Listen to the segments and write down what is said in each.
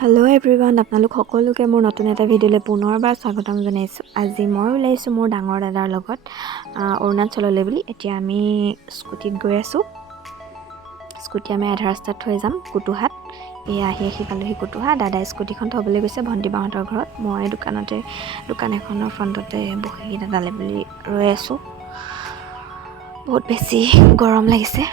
Hello' everyone, আপোনালোক সকলোকে মোৰ নতুন এটা ভিডিঅ'লৈ পুনৰবাৰ স্বাগতম জনাইছোঁ। আজি মই ওলাইছোঁ মোৰ ডাঙৰ দাদাৰ লগত অৰুণাচললৈ বুলি। এতিয়া আমি স্কুটিত গৈ আছোঁ। স্কুটি আমি আধা ৰাস্তাত থৈ যাম কুটুহাট। এয়া আহি পালোহি কুটুহাট। দাদাই স্কুটিখন থ'বলৈ গৈছে ভণ্টি বাহঁতৰ ঘৰত। মই দোকান এখনৰ ফ্ৰণ্টতে বহি দাদালৈ বুলি ৰৈ আছোঁ। বহুত বেছি গৰম লাগিছে।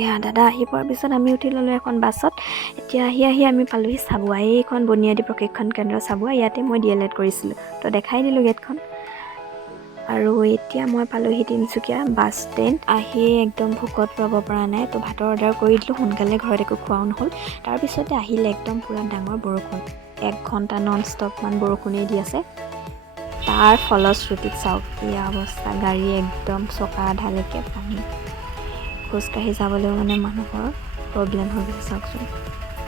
এয়া দাদা আহি পোৱাৰ পিছত আমি উঠি ল'লোঁ এখন বাছত। এতিয়া আহি আমি পালোহি চাবুৱা। এইখন বুনিয়াদী প্ৰশিক্ষণ কেন্দ্ৰ চাবুৱা। ইয়াতে মই DLED কৰিছিলোঁ, তো দেখাই দিলোঁ গেটখন। আৰু এতিয়া মই পালোহি তিনিচুকীয়া বাছ ষ্টেণ্ড। আহি একদম ভোকত ৰ'ব পৰা নাই, তো ভাতৰ অৰ্ডাৰ কৰি দিলোঁ সোনকালে, ঘৰত একো খোৱাও নহ'ল। তাৰপিছতে আহিলে একদম পূৰা ডাঙৰ বৰষুণ, 1 ঘণ্টা নন ষ্টপমান বৰষুণেই দি আছে। তাৰ ফলশ্ৰুতিত চাওক এয়া অৱস্থা, গাড়ী একদম চকা আধালৈকে পানী। খোজকাঢ়ি যাবলৈও মানে মানুহৰ প্ৰব্লেম হৈ গৈছে চাওকচোন,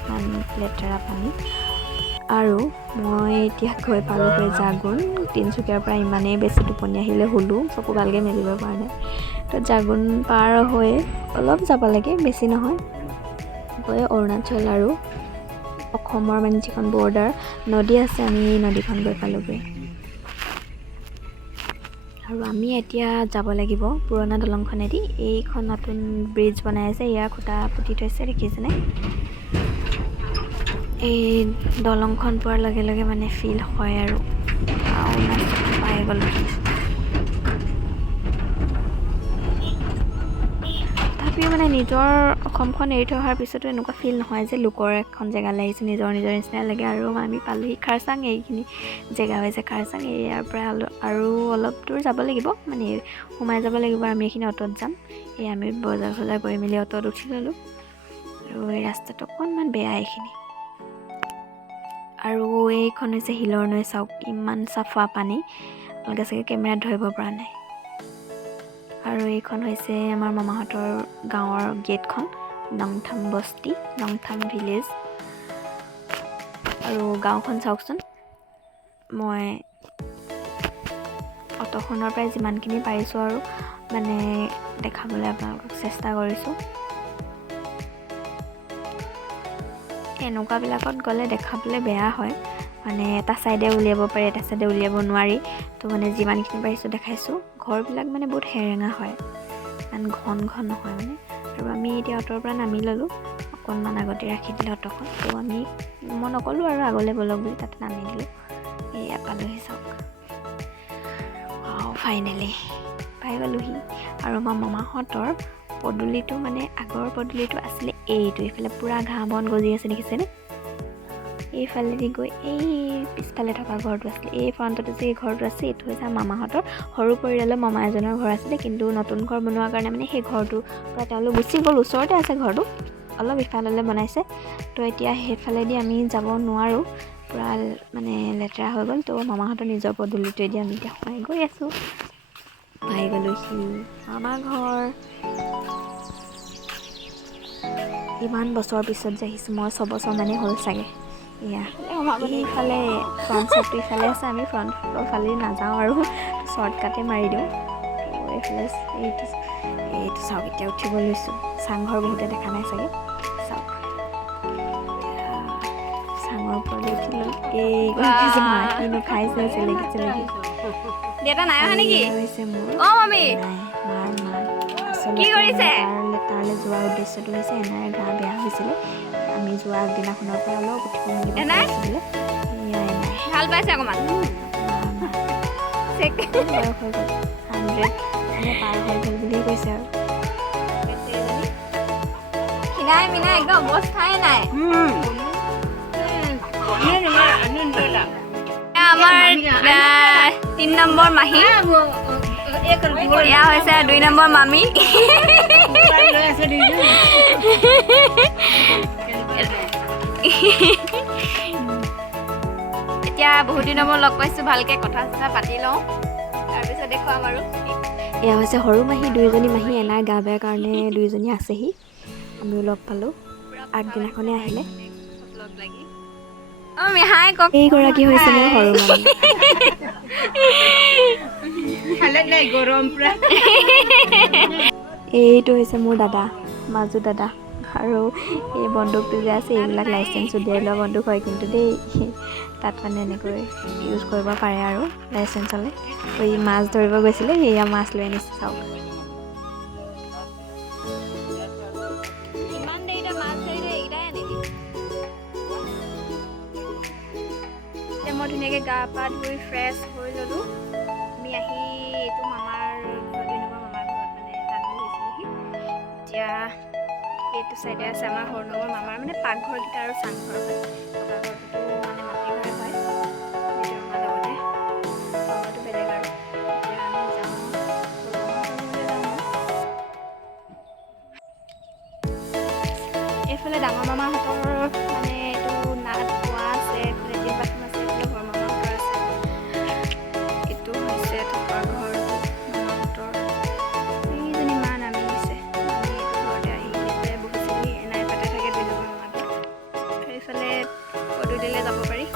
ইমান লেতেৰা পানী। আৰু মই এতিয়া গৈ পালোঁগৈ জাগুন। তিনিচুকীয়াৰ পৰা ইমানেই বেছি টোপনি আহিলে, শুলোঁ, চকু ভালকৈ মেলিব পৰা নাই। তো জাগুন পাৰ হৈ অলপ যাব লাগে, বেছি নহয়, গৈ অৰুণাচল আৰু অসমৰ মানে যিখন বৰ্ডাৰ নদী আছে, আমি এই নদীখন গৈ পালোঁগৈ। আৰু আমি এতিয়া যাব লাগিব পুৰণা দলংখনেদি। এইখন নতুন ব্ৰিজ বনাই আছে, ইয়াৰ খুঁটা পুতি থৈছে, দেখিছেনে? এই দলংখন পোৱাৰ লগে লগে মানে ফিল হয় আৰু পাই গ'লোঁ। তথাপিও মানে নিজৰ অসমখন এৰি থৈ অহাৰ পিছতো এনেকুৱা ফিল নহয় যে লোকৰ এখন জেগালৈ আহিছোঁ, নিজৰ নিচিনাই লাগে। আৰু আমি পালোহি খাৰচাং। এইখিনি জেগা হৈছে খাৰচাং। ইয়াৰ পৰা আৰু অলপ দূৰ যাব লাগিব, মানে সোমাই যাব লাগিব। আমি এইখিনি অ'টত যাম। আমি বজাৰ কৰি মেলি অ'টত উঠি ল'লোঁ। আৰু এই ৰাস্তাটো অকণমান বেয়া এইখিনি। আৰু এইখন হৈছে শিলৰ নৈ। চাওক ইমান চাফা পানী, আপোনালোকে চাগে কেমেৰাত ধৰিব পৰা নাই। আৰু এইখন হৈছে আমাৰ মামাহঁতৰ গাঁৱৰ গেটখন, নংথাম বস্তি, নংথাম ভিলেজ। আৰু গাঁওখন চাওকচোন। মই অটোখনৰ পৰাই যিমানখিনি পাৰিছোঁ আৰু মানে দেখাবলৈ আপোনালোকক চেষ্টা কৰিছোঁ। এনেকুৱাবিলাকত গ'লে দেখাবলৈ বেয়া হয়, মানে এটা ছাইডে উলিয়াব পাৰি, এটা ছাইডে উলিয়াব নোৱাৰি। তো মানে যিমানখিনি পাৰিছোঁ দেখাইছোঁ। ঘৰবিলাক মানে বহুত সেৰেঙা হয়, ইমান ঘন নহয় মানে। আৰু আমি এতিয়া অ'টোৰ পৰা নামি ল'লোঁ, অকণমান আগতে ৰাখি দিলে অ'টোখন। তো মই নক'লোঁ আৰু আগলৈ ব'লক বুলি, তাতে নামি দিলোঁ। এয়া পালোহি চাওক। ফাইনেলি পাই গ'লোহি। আৰু আমাৰ মামাহঁতৰ পদূলিটো মানে আগৰ পদূলিটো আছিলে এইটো, এইফালে পূৰা ঘাঁহ বন গজি আছে, দেখিছেনে? এইফালেদি গৈ এই পিছফালে থকা ঘৰটো আছিলে, এই ফ্ৰণ্টতে যে এই ঘৰটো আছে, এইটো হৈছে মামাহঁতৰ। সৰু পৰিয়ালৰ মামা এজনৰ ঘৰ আছিলে, কিন্তু নতুন ঘৰ বনোৱাৰ কাৰণে মানে সেই ঘৰটোৰ পৰা তেওঁলোক গুচি গ'ল। ওচৰতে আছে ঘৰটো, অলপ ইফাললৈ বনাইছে। তো এতিয়া সেইফালেদি আমি যাব নোৱাৰোঁ, পূৰা মানে লেতেৰা হৈ গ'ল। তো মামাহঁতৰ নিজৰ পদূলিটোৱেদি আমি এতিয়া সোমাই গৈ আছোঁ। পাই গ'লোহি মামাৰ ঘৰ। ইমান বছৰ পিছত যে আহিছোঁ, মই 6 বছৰ মানেই হ'ল চাগে। এয়া এইফালে ফ্ৰণ্ট চাইডটো ইফালে আছে, আমি ফ্ৰণ্টৰ ফালে নাযাওঁ আৰু শ্বৰ্টকাটে মাৰি দিওঁ। এইফালে এইটো চাওক, এতিয়া উঠিব লৈছোঁ। চাংঘৰ বহুতে দেখা নাই চাগে, চাওক চাঙৰ ওপৰলৈ উঠি ল'লোঁ। কিনো খাইছে চেলেকি। দেউতা নাই অহা নেকি? হৈছে মোৰ মামী মাৰ কি কৰিছে? তালৈ যোৱাৰ উদ্দেশ্যটো হৈছে এনাইৰ গা বেয়া হৈছিলে। আমি যোৱা আগদিনাখনৰ পৰা অলপ উঠিব মেলিব পাৰিছিলে। ভাল পাইছে অকণমান? বয়স হৈ গ'ল, 100 মানে পাৰ হৈ গ'ল বুলিয়ে কৈছে আৰু। খিনাই মিনাই একদম অৱস্থাই নাই। আমাৰ 3 নম্বৰ মাহী, এয়া হৈছে 2 নম্বৰ মামী। এতিয়া বহুত দিনৰ মূৰত লগ পাইছোঁ, ভালকৈ কথা চথা পাতি লওঁ, তাৰপিছত দেখুৱাম আৰু। এয়া হৈছে সৰু মাহী, 2জনী মাহী। এনাৰ গা বেয়া কাৰণে 2জনী আছেহি। আমিও লগ পালোঁ, আগদিনাখনে আহিলে। এইগৰাকী হৈছে মোৰ সৰু মামী। এইটো হৈছে মোৰ দাদা, মাজু দাদা। আৰু এই বন্দুকটো যে আছে এইবিলাক লাইচেঞ্চ উলিয়াই লোৱা বন্দুক হয় কিন্তু দেই তাত মানে এনেকৈ ইউজ কৰিব পাৰে আৰু লাইচেঞ্চ হ'লে এই মাছ ধৰিব গৈছিলে সেয়া মাছ লৈ আনিছে চাওক ইমান দেৰিতে মাছ ধৰিলে এইকেইটাই আনিবি এতিয়া মই ধুনীয়াকৈ গা পা ধুই ফ্ৰেছ হৈ ল'লোঁ আমি আহি এইটো মামাৰ ঘৰত মামাৰ ঘৰত মানে তাত বহিছিলোহি এতিয়া এইটো চাইডে আছে আমাৰ সৰুনগৰ মামাৰ মানে পাকঘৰকেইটা আৰু চাংঘৰ হয় পাকঘৰটোতো মানে মাটিৰ ঘৰ হয় সেইটো মামাৰ লগতে ঘৰটো বেলেগ আৰু এতিয়া আমি যাওঁ এইফালে ডাঙৰ মামাহঁতৰ মানে এইটো নাট পোৱা আছে এইফালে লেট্ৰিন বাথৰুম আছে এইফালে ঘৰ মামাহঁতৰ আছে এইটো হৈছে থকাৰ ঘৰটো মামাহঁতৰ এইজনী মা নামি আহিছে আমি এইটো ঘৰতে আহি ইয়াতে বহিছিলোহি এনাই পাতে থাকে দুই নম্বৰ মামাহঁতৰ সেইফালে পদূলিলৈ যাব পাৰি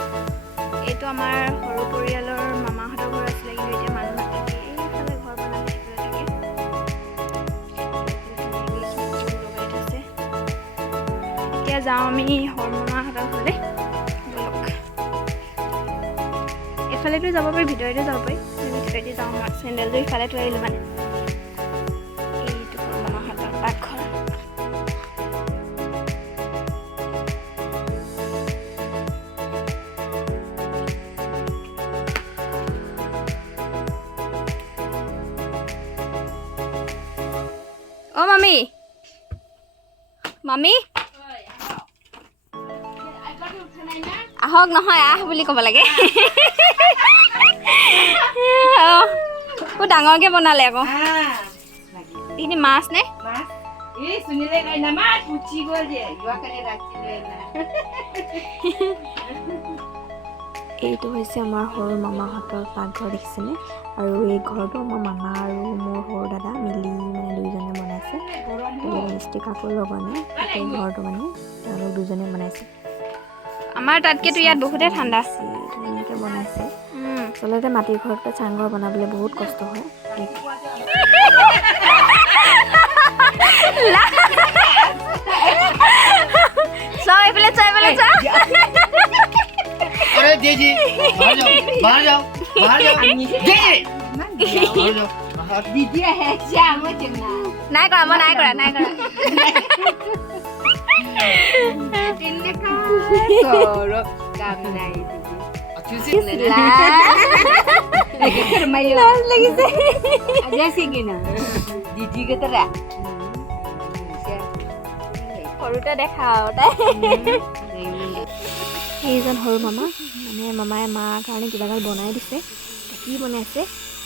এইটো আমাৰ সৰু পৰিয়ালৰ মামাহঁতৰ ঘৰ আছিলে কিন্তু এতিয়া মানুহ নাথাকে এইফালে ঘৰ বনালে সেইফালে থাকে লগাই থৈছে এতিয়া যাওঁ আমি সৰু মামাহঁতৰ ঘৰলৈ ব'লক এইফালেতো যাব পাৰি ভিতৰতো যাব পাৰি আমি ভিতৰেদি যাওঁ আমাৰ চেণ্ডেলযোৰ ইফালে থৈ আহিলোঁ মানে এইটো সৰু মামাহঁতৰ পাকঘৰ অ মামী মামী আহক নহয় আহ বুলি ক'ব লাগে ডাঙৰকে বনালে আকৌ এইখিনি মাছ নে এইটো হৈছে আমাৰ সৰু মামাহঁতৰ পাকঘৰ দেখিছেনে আৰু এই ঘৰটো আমাৰ মামা আৰু মোৰ সৰু দাদা মিলি মানে দুইজনে বনাইছে মিস্ত্ৰী কাকো লগোৱা নাই এই ঘৰটো মানে তেওঁলোক দুজনে বনাইছে আমাৰ তাতকেতো ইয়াত বহুতেই ঠাণ্ডা ধুনীয়াকৈ বনাইছে আচলতে মাটিৰ ঘৰতে চাংঘৰ বনাবলৈ বহুত কষ্ট হয় চাও এইফালে চা अरे जी बाहर जाओ दीदी নাই কৰা মই নাই কৰা সৰুতে দেখা তাই সেইজন সৰু মামা মানে মামাই মাৰ কাৰণে কিবা এটা বনাই দিছে কি বনাইছে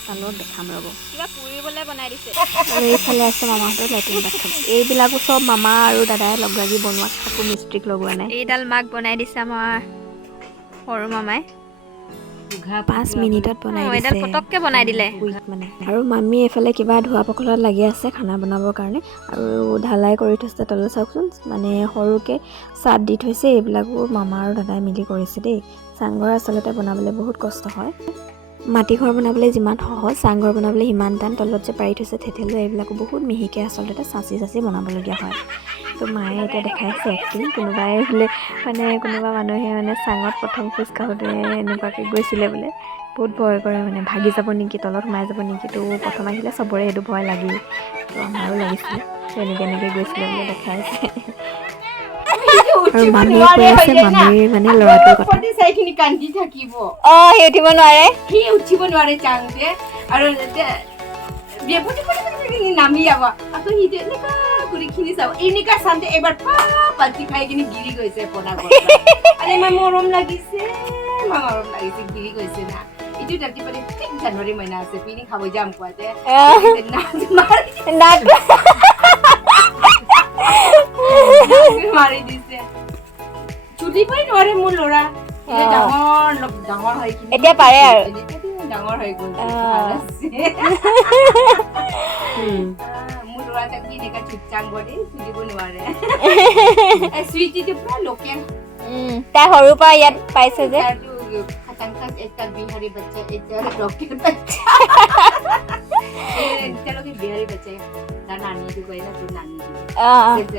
তালত দেখাম ৰ'ব কিবা পুৰিবলৈ বনাই দিছে আৰু এইফালে আছে মামাহঁতৰ লেট্ৰিন বাথৰুম এইবিলাকো চব মামা আৰু দাদাই লগ লাগি বনোৱা কাকো মিস্ত্ৰীক লগোৱা নাই এইডাল মাক বনাই দিছে আমাৰ সৰু মামাই 5 মিনিটত বনাই দিছে এইডাল পটককৈ বনাই দিলে মানে আৰু মামী এইফালে কিবা ধোৱা পখলাত লাগি আছে খানা বনাবৰ কাৰণে আৰু ঢালাই কৰি থৈছে তলত চাওকচোন মানে সৰুকৈ চাট দি থৈছে এইবিলাকো মামা আৰু দাদাই মিলি কৰিছে দেই চাংঘৰ আচলতে বনাবলৈ বহুত কষ্ট হয় মাটি ঘৰ বনাবলৈ যিমান সহজ চাংঘৰ বনাবলৈ সিমান টান তলত যে পাৰি থৈছে থেতেলো এইবিলাকো বহুত মিহিকৈ আচলতে চাচি বনাবলগীয়া হয় তো মায়ে এতিয়া দেখাইছে এক্টিং কোনোবাই বোলে মানে কোনোবা মানুহে মানে চাঙত প্ৰথম খোজ কাঢ়োঁতে এনেকুৱাকৈ গৈছিলে বোলে বহুত ভয় কৰে মানে ভাগি যাব নেকি তলত সোমাই যাব নেকি তো প্ৰথম আহিলে চবৰে সেইটো ভয় লাগেই তো আমাৰো লাগিছিলে এনেকৈ গৈছিলে বোলে দেখাইছে আৰু মামীয়ে কৈ আছে মামীৰ মানে ল'ৰাটোৰ কথা চাইখিনি কান্দি থাকিব সি উঠিব নোৱাৰে সি উঠিব নোৱাৰে চাংতে আৰু নামি যাব আকৌ সি এনেকুৱা কৰি খিনি চাব এনেকুৱা চাওঁতে এবাৰ পাতি খাই কিনি গিৰি গৈছে পনা আৰে মৰম লাগিছে গিৰি গৈছে না এইটো ৰাতিপুৱা ঠিক জানুৱাৰী মাহিনা আছে পিনি খাব যাম কোৱাতে মাৰি দিছে চুলিবই নোৱাৰে মোৰ ল'ৰা ডাঙৰ হৈ কিনে এতিয়া পাৰে আৰু ডাঙৰ হৈ গ'ল মোৰ ল'ৰা তাক এনেকা চুপচাং কৰি চুলিব নোৱাৰে চুইটিটো পুৰা লোকেল তাই সৰুৰ পৰা ইয়াত পাইছে যে खतंकस एक बिहारी बच्चे एक डॉक्टर बच्चे चलो कि बिहारी बच्चे ना नानी को गई ना तो नानी को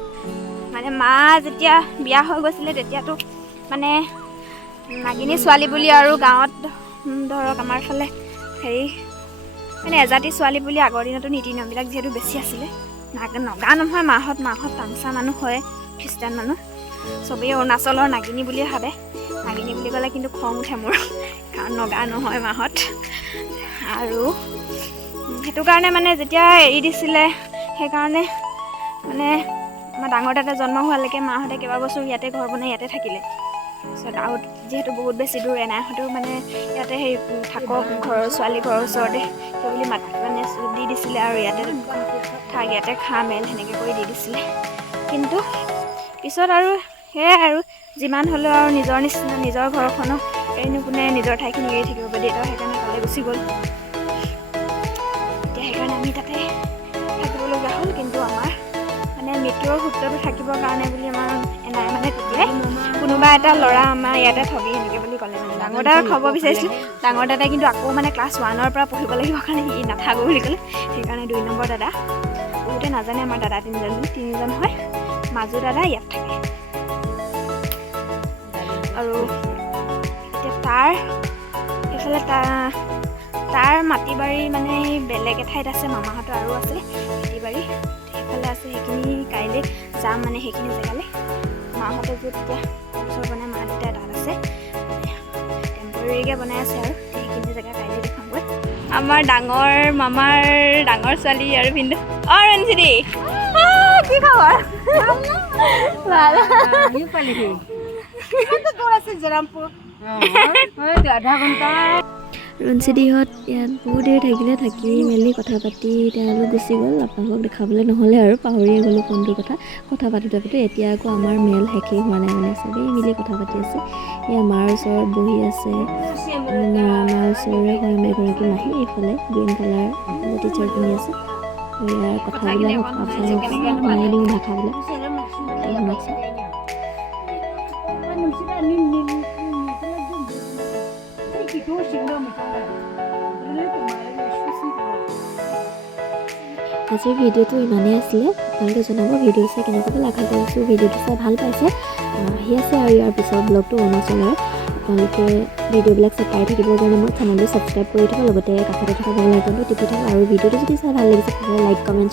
মানে মা যেতিয়া বিয়া হৈ গৈছিলে তেতিয়াতো মানে নাগিনী ছোৱালী বুলি আৰু গাঁৱত ধৰক আমাৰ ফালে হেৰি মানে এজাতি ছোৱালী বুলি আগৰ দিনতো নীতি নিয়মবিলাক যিহেতু বেছি আছিলে নগা নহয় মাহত তামচা মানুহ হয় খ্ৰীষ্টান মানুহ চবেই অৰুণাচলৰ নাগিনী বুলিয়ে ভাবে নাগিনী বুলি ক'লে কিন্তু খং উঠে মোৰ কাৰণ নগা নহয় মাহত আৰু সেইটো কাৰণে মানে যেতিয়া এৰি দিছিলে সেইকাৰণে মানে আমাৰ ডাঙৰ দাদা জন্ম হোৱালৈকে মাহঁতে কেইবাবছৰ ইয়াতে ঘৰ বনাই ইয়াতে থাকিলে তাৰপিছত আৰু যিহেতু বহুত বেছি দূৰ এনাইহঁতেও মানে ইয়াতে সেই থাকক ঘৰৰ ছোৱালী ঘৰৰ ওচৰতে সেই বুলি মানে দি দিছিলে আৰু ইয়াতে থাক ইয়াতে খা মেল সেনেকৈ কৰি দি দিছিলে কিন্তু পিছত আৰু সেয়াই আৰু যিমান হ'লেও আৰু নিজৰ নিচিনা নিজৰ ঘৰখনো এৰিনো কোনে নিজৰ ঠাইখিনি এৰি থাকিব বা দেউতাও সেইকাৰণে তালৈ গুচি গ'ল এতিয়া সেইকাৰণে আমি তাতে থাকিবলগীয়া হ'ল কিন্তু আমাৰ মানে মৃত্যুৰ সূত্ৰটো থাকিবৰ কাৰণে বুলি আমাৰ এনাই মানে তেতিয়াই কোনোবা এটা ল'ৰা আমাৰ ইয়াতে ঠগি সেনেকৈ বুলি ক'লে মানে ডাঙৰ দাদাক থ'ব বিচাৰিছিলোঁ ডাঙৰ দাদাই কিন্তু আকৌ মানে ক্লাছ 1ৰ পৰা পঢ়িব লাগিব কাৰণে সি নাথাকোঁ বুলি ক'লে সেইকাৰণে 2 নম্বৰ দাদা বহুতে নাজানে আমাৰ দাদা তিনিজন হয় মাজু দাদা ইয়াত থাকে আৰু এতিয়া সেইফালে তাৰ মাটি বাৰী মানে বেলেগ এঠাইত আছে মামাহঁতৰ আৰু আছে খেতি বাৰী সেইফালে আছে সেইখিনি কাইলৈ যাম মানে সেইখিনি জেগালৈ মাহঁতে যে তেতিয়া ওচৰ বনাই মা দেউতাই তাত আছে টেম্পৰেৰীকৈ বনাই আছে আৰু সেইখিনি জেগা কাইলৈ দেখামগৈ আমাৰ ডাঙৰ মামাৰ ডাঙৰ ছোৱালী আৰু ভিন্দু ৰঞ্জিতি কি খবৰ ভাল ৰঞ্জিতিহঁত ইয়াত বহুত দেৰি থাকিলে থাকি মেলি কথা পাতি তেওঁলোক গুচি গ'ল আপোনালোকক দেখাবলৈ নহ'লে আৰু পাহৰিয়ে গ'লোঁ ফোনটোৰ কথা পাতোতে এতিয়া আকৌ আমাৰ মেল শেষেই হোৱা নাই মানে চবেই মিলি কথা পাতি আছে এয়া মাৰ ওচৰত বহি আছে মাৰ ওচৰৰে হয় এগৰাকী মাহী এইফালে গ্ৰীণ কালাৰ টিচাৰ পিন্ধি আছে ইয়াৰ কথাবিলাক আপোনালোকক শুনাই দিওঁ ভাষাবিলাক শুনাকচোন আজিৰ ভিডিঅ'টো ইমানেই আছিলে আপোনালোকে জনাব ভিডিঅ' চাই কেনেকুৱা পালে আশা কৰিছোঁ ভিডিঅ'টো চাই ভাল পাইছে আহি আছে আৰু ইয়াৰ পিছত ব্লগটো অৰুণাচলৰ আপোনালোকে ভিডিঅ'বিলাক চাই পাই থাকিবৰ কাৰণে মোৰ চেনেলটো ছাবস্ক্ৰাইব কৰি থ'ব লগতে কাষতে থকা বেল আইকনটো টিপি থ'ব আৰু ভিডিঅ'টো যদি চাই ভাল লাগিছে তেতিয়াহ'লে লাইক কমেণ্ট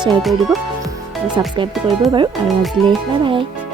শ্বেয়াৰ কৰি দিব আৰু ছাবস্ক্ৰাইবটো কৰিব বাৰু আৰু আজিলৈ বাই বাই